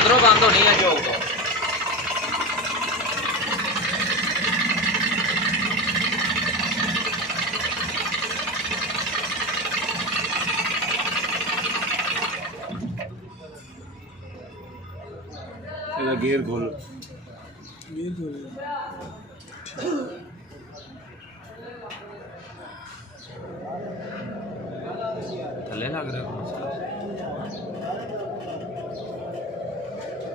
इधरों बंद होनी है चौक तो गेयर खोलो थले लग रहा है